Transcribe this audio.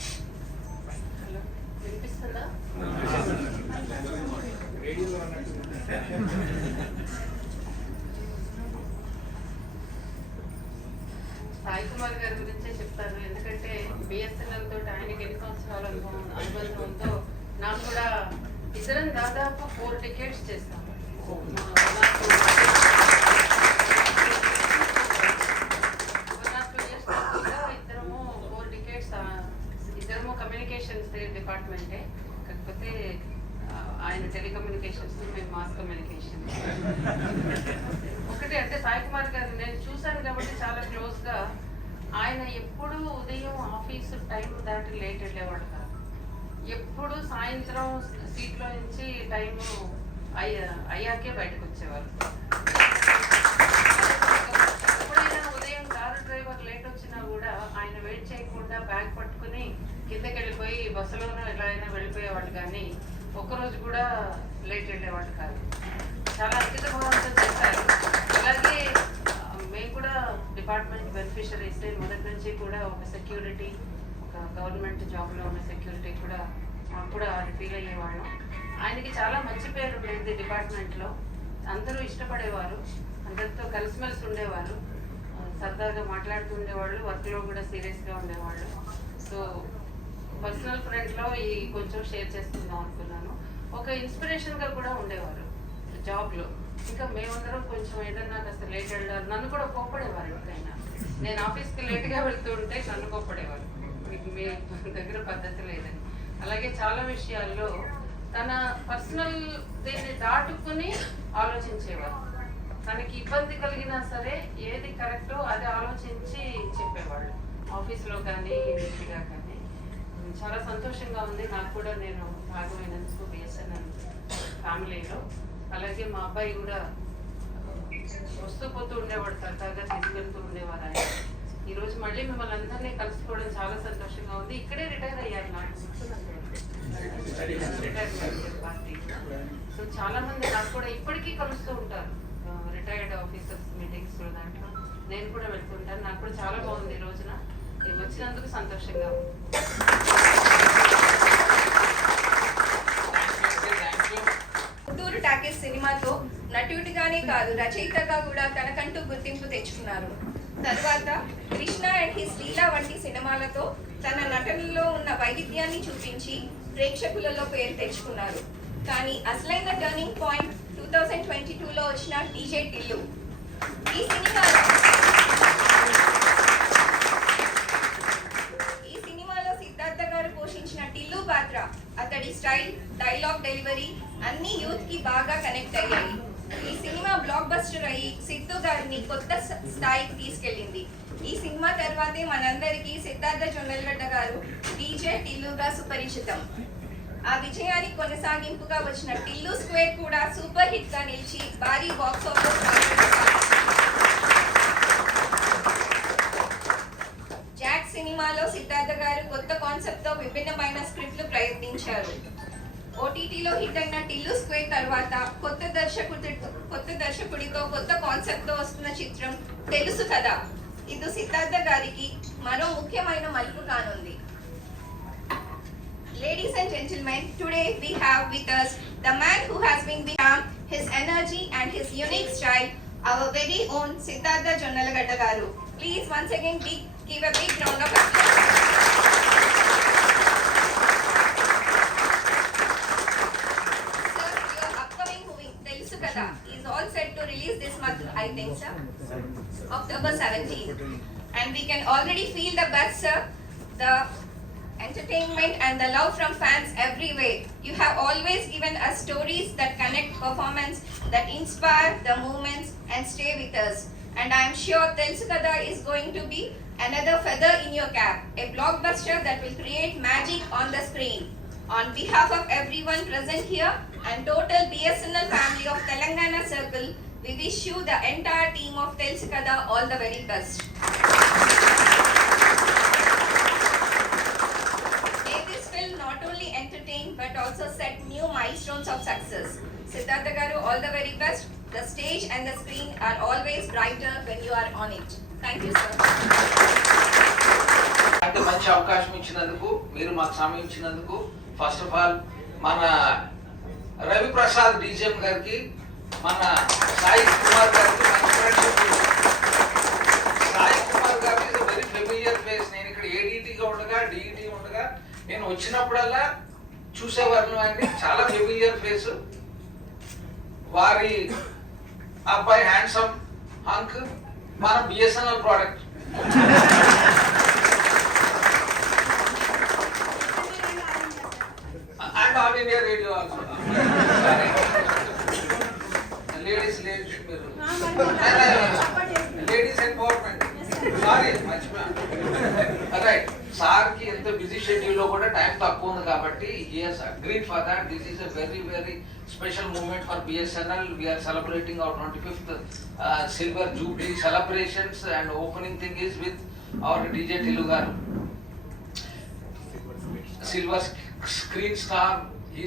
Hello, వినిపిస్తుందా? సాయి కుమార్ గారి గురించే చెప్తాను. ఎందుకంటే బిఎస్ఎన్ఎల్ తోటి ఆయనకి ఎన్ని సంవత్సరాల అనుబంధంతో నాకు కూడా ఇద్దరం దాదాపు 4 decades చేస్తాము. ఇద్దరము కమ్యూనికేషన్స్ డిపార్ట్మెంటే, కాకపోతే ఆయన టెలికమ్యూనికేషన్స్, మేము మాస్ కమ్యూనికేషన్. ఒకటి అంటే సాయి కుమార్ గారు నేను చూశాను కాబట్టి చాలా క్లోజ్గా. ఆయన ఎప్పుడు ఉదయం ఆఫీసు టైం దాటి లేట్ వెళ్ళేవాడు కాదు. ఎప్పుడు సాయంత్రం సీట్లో నుంచి టైము అయ్యాకే బయటకు వచ్చేవారు. ఎప్పుడైనా ఉదయం కారు డ్రైవర్ లేట్ వచ్చినా కూడా ఆయన వెయిట్ చేయకుండా బ్యాగ్ పట్టుకుని కిందకి వెళ్ళిపోయి బస్సులోనూ ఎలా అయినా వెళ్ళిపోయేవాళ్ళు, కానీ ఒక్కరోజు కూడా లేట్ వెళ్ళేవాళ్ళు కాదు. చాలా అంకిత భావంతో చేశారు. అలాగే మేము కూడా డిపార్ట్మెంట్ బెనిఫిషరీస్ మొదటి నుంచి కూడా ఒక సెక్యూరిటీ, ఒక గవర్నమెంట్ జాబ్లో ఉన్న సెక్యూరిటీ కూడా మాకు కూడా ఫీల్ అయ్యేవాళ్ళం. ఆయనకి చాలా మంచి పేరు ఉండేది డిపార్ట్మెంట్లో. అందరూ ఇష్టపడేవారు, అందరితో కలిసిమెలిసి ఉండేవారు, సరదాగా మాట్లాడుతూ ఉండేవాళ్ళు, వర్క్లో కూడా సీరియస్గా ఉండేవాళ్ళు. సో పర్సనల్ ఫ్రెండ్లో ఈ కొంచెం షేర్ చేసుకుందాం అనుకున్నాను. ఒక ఇన్స్పిరేషన్గా కూడా ఉండేవారు జాబ్లో. ఇంకా మేమందరం కొంచెం ఏదన్నా కాస్త లేట్ వెళ్ళారు, నన్ను కూడా కోప్పడేవారు. ఎప్పుడైనా నేను ఆఫీస్కి లేట్గా వెళ్తూ ఉంటే నన్ను కోప్పడేవారు, మీకు మీ దగ్గర పద్ధతి లేదని. అలాగే చాలా విషయాల్లో తన పర్సనల్ దీన్ని దాటుకుని ఆలోచించేవారు. తనకి ఇబ్బంది కలిగినా సరే ఏది కరెక్టో అది ఆలోచించి చెప్పేవాళ్ళు, ఆఫీస్లో కానీ ఇంటిగా కానీ. చాలా సంతోషంగా ఉంది నాకు కూడా నేను భాగమైనందుకు బిఎస్ఎన్ఎల్ ఫ్యామిలీలో. అలాగే మా అబ్బాయి కూడా వస్తూ పోతూ ఉండేవాడు, సరదాగా తీసుకెళ్తూ ఉండేవారు ఆయన. ఈరోజు మళ్ళీ మిమ్మల్ని అందరినీ కలుసుకోవడం చాలా సంతోషంగా ఉంది. ఇక్కడే రిటైర్ అయ్యారు నాకు పార్టీ. సో చాలా మంది నాకు కూడా ఇప్పటికీ కలుస్తూ ఉంటారు, రిటైర్డ్ ఆఫీసర్స్ మీటింగ్స్ దాంట్లో నేను కూడా వెళ్తుంటాను. నాకు కూడా చాలా బాగుంది ఈ రోజున వచ్చినందుకు సంతోషంగా ఉంది. గుంటూరు టాకీస్ సినిమాతో నటుడిగానే కాదు రచయితగా కూడా తనకంటూ గుర్తింపు తెచ్చుకున్నారు. తర్వాత కృష్ణ అండ్ హిస్ లీలా వంటి సినిమాలతో తన నటనలో ఉన్న వైవిధ్యాన్ని చూపించి ప్రేక్షకులలో పేరు తెచ్చుకున్నారు. కానీ అసలైన టర్నింగ్ పాయింట్ 2022లో వచ్చిన డీజే టిల్లు. ఈ సినిమాలో సిద్ధార్థ గారు పోషించిన టిల్లు పాత్ర, అతడి స్టైల్, డైలాగ్ డెలివరీ అన్ని యూత్ కి బాగా కనెక్ట్ అయ్యాయి. ఈ సినిమా బ్లాక్ బస్టర్ అయ్యి సిద్ధు గారిని కొత్త స్థాయికి తీసుకెళ్ళింది. ఈ సినిమా తర్వాతే మనందరికీ సిద్ధార్థ జొన్నలగడ్డ గారు డీజే టిల్లుగా సుపరిచితం. ఆ విజయానికి కొనసాగింపుగా వచ్చిన టిల్లు స్క్వేర్ కూడా సూపర్ హిట్ గా నిలిచి భారీ బాక్స్ ఆఫీస్. జాక్ సినిమాలో సిద్ధార్థ గారు కొత్త కాన్సెప్ట్ తో విభిన్నమైన స్క్రిప్ట్లు ప్రయత్నించారు. ఓటీటీలో హిట్ అయిన టిల్లు స్క్వేర్ తర్వాత కొత్త దర్శకుడితో కొత్త కాన్సెప్ట్ తో వస్తున్న చిత్రం తెలుసు కదా. ఇది సిద్ధార్థ గారికి మరో ముఖ్యమైన మలుపు కానుంది. Ladies and gentlemen, today we have with us the man who has been beyond his energy and his unique style, our very own Siddhartha Jonnalagadda garu. Please once again give a big round of applause. Sir, your upcoming movie Telusu Kada is all set to release this month, I think, sir. October 17th. And we can already feel the buzz, sir. The entertainment and the love from fans everywhere. You have always given us stories that connect, performance that inspire the moments and stay with us. And I am sure Telusu Kada is going to be another feather in your cap, a blockbuster that will create magic on the screen. On behalf of everyone present here and total BSNL family of Telangana Circle, we wish you the entire team of Telusu Kada all the very best. Not only entertain but also set new milestones of success. Siddhartha garu, all the very best. The stage and the screen are always brighter when you are on it. Thank you, sir. అంటే మంచి అవకాశం ఇచ్చినందుకు, మీరు మాకు సమయం ఇచ్చినందుకు first of all మన Ravi Prasad DGM గారికి, మన సాయి కుమార్ గారికి మంచి ఫ్రెండ్షిప్. సాయి కుమార్ గారు ఇస్ వెరీ ఫెమిలియర్ ఫేస్. నేను ఇక్కడ ఏడీటీగా ఉండగా, డిఈటీ ఉండగా నేను వచ్చినప్పుడల్లా చూసేవారు అండి. చాలా ఫెమిలియర్ ఫేస్. వారి అబ్బాయి హ్యాండ్సమ్ హంక్ మన BSNL product. And all India radio also. Ladies empowerment. Sorry, right. Sir ki ento busy schedule lo kuda time takku undi kabatti he has agreed for that. This is a very special moment for BSNL. We are celebrating our 25th silver jubilee celebrations, and opening thing is with our DJ Tilu garu. Silver screen star